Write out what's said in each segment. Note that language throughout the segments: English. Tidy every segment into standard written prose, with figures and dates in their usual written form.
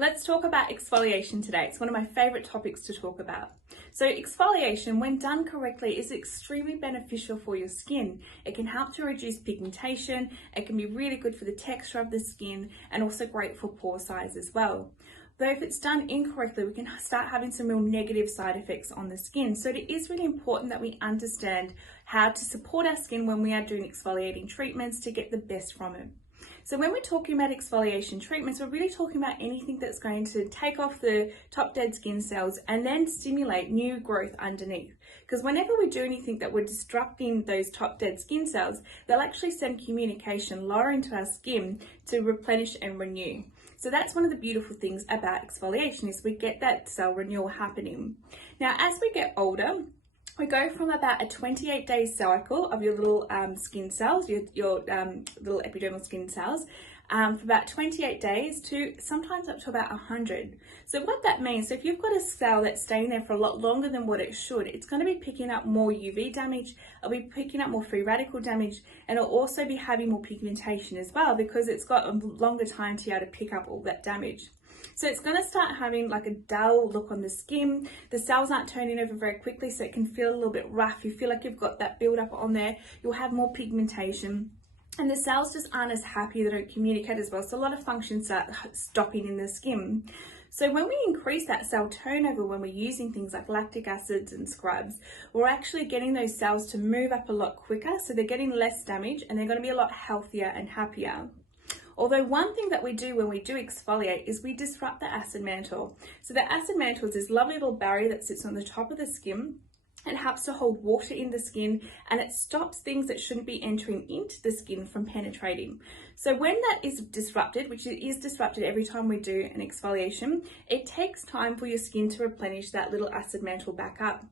Let's talk about exfoliation today. It's one of my favorite topics to talk about. So exfoliation, when done correctly, is extremely beneficial for your skin. It can help to reduce pigmentation, it can be really good for the texture of the skin, and also great for pore size as well. Though if it's done incorrectly, we can start having some real negative side effects on the skin. So it is really important that we understand how to support our skin when we are doing exfoliating treatments to get the best from it. So when we're talking about exfoliation treatments, we're really talking about anything that's going to take off the top dead skin cells and then stimulate new growth underneath. Because whenever we do anything that we're disrupting those top dead skin cells, they'll actually send communication lower into our skin to replenish and renew. So that's one of the beautiful things about exfoliation, is we get that cell renewal happening. Now, as we get older, we go from about a 28-day cycle of your little skin cells, your little epidermal skin cells, for about 28 days to sometimes up to about 100. So what that means, so if you've got a cell that's staying there for a lot longer than what it should, it's going to be picking up more UV damage, it'll be picking up more free radical damage, and it'll also be having more pigmentation as well, because it's got a longer time to be able to pick up all that damage. So it's going to start having like a dull look on the skin. The cells aren't turning over very quickly, so it can feel a little bit rough. You feel like you've got that build up on there. You'll have more pigmentation. And the cells just aren't as happy, they don't communicate as well. So a lot of functions start stopping in the skin. So when we increase that cell turnover, when we're using things like lactic acids and scrubs, we're actually getting those cells to move up a lot quicker. So they're getting less damage and they're going to be a lot healthier and happier. Although one thing that we do when we do exfoliate is we disrupt the acid mantle. So the acid mantle is this lovely little barrier that sits on the top of the skin. It helps to hold water in the skin, and it stops things that shouldn't be entering into the skin from penetrating. So when that is disrupted, which is disrupted every time we do an exfoliation, it takes time for your skin to replenish that little acid mantle back up.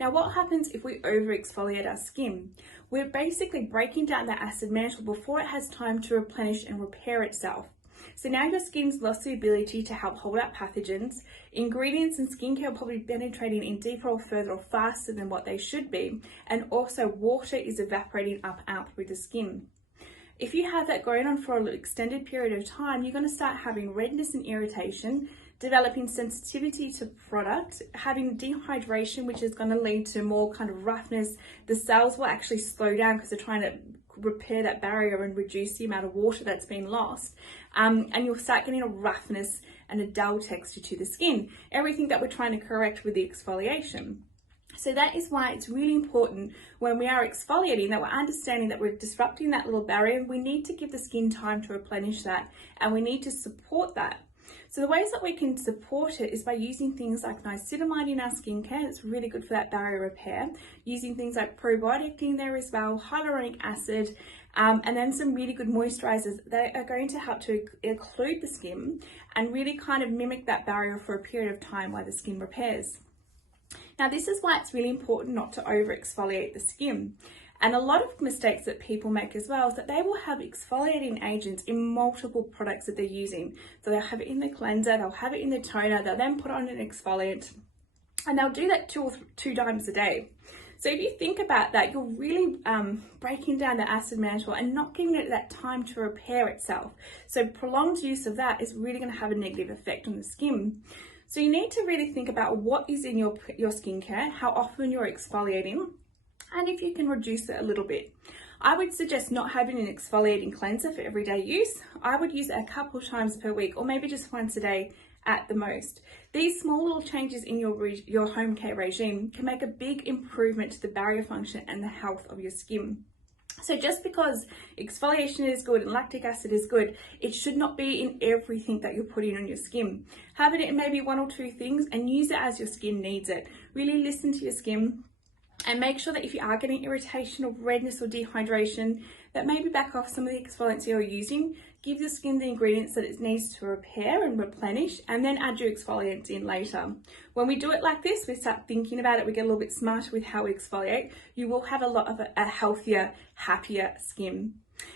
Now, what happens if we over exfoliate our skin? We're basically breaking down the acid mantle before it has time to replenish and repair itself. So now your skin's lost the ability to help hold out pathogens. Ingredients and skincare are probably penetrating in deeper or further or faster than what they should be. And also water is evaporating up out through the skin. If you have that going on for an extended period of time, you're going to start having redness and irritation, developing sensitivity to product, having dehydration, which is going to lead to more kind of roughness. The cells will actually slow down because they're trying to repair that barrier and reduce the amount of water that's been lost. And you'll start getting a roughness and a dull texture to the skin. Everything that we're trying to correct with the exfoliation. So that is why it's really important when we are exfoliating that we're understanding that we're disrupting that little barrier. We need to give the skin time to replenish that, and we need to support that. So the ways that we can support it is by using things like niacinamide in our skincare. It's really good for that barrier repair. Using things like probiotic in there as well, hyaluronic acid, and then some really good moisturizers that are going to help to occlude the skin and really kind of mimic that barrier for a period of time while the skin repairs. Now, this is why it's really important not to over exfoliate the skin. And a lot of mistakes that people make as well is that they will have exfoliating agents in multiple products that they're using. So they'll have it in the cleanser, they'll have it in the toner, they'll then put on an exfoliant, and they'll do that two times a day. So if you think about that, you're really breaking down the acid mantle and not giving it that time to repair itself. So prolonged use of that is really going to have a negative effect on the skin. So you need to really think about what is in your skincare, how often you're exfoliating, and if you can reduce it a little bit. I would suggest not having an exfoliating cleanser for everyday use. I would use it a couple of times per week, or maybe just once a day at the most. These small little changes in your home care regime can make a big improvement to the barrier function and the health of your skin. So just because exfoliation is good and lactic acid is good, it should not be in everything that you're putting on your skin. Have it in maybe one or two things and use it as your skin needs it. Really listen to your skin. And make sure that if you are getting irritation or redness or dehydration, that maybe back off some of the exfoliants you're using. Give your skin the ingredients that it needs to repair and replenish, and then add your exfoliants in later. When we do it like this, we start thinking about it, we get a little bit smarter with how we exfoliate. You will have a lot of a healthier, happier skin.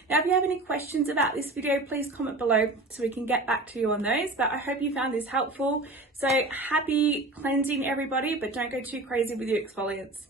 Now, if you have any questions about this video, please comment below so we can get back to you on those. But I hope you found this helpful. So happy cleansing, everybody, but don't go too crazy with your exfoliants.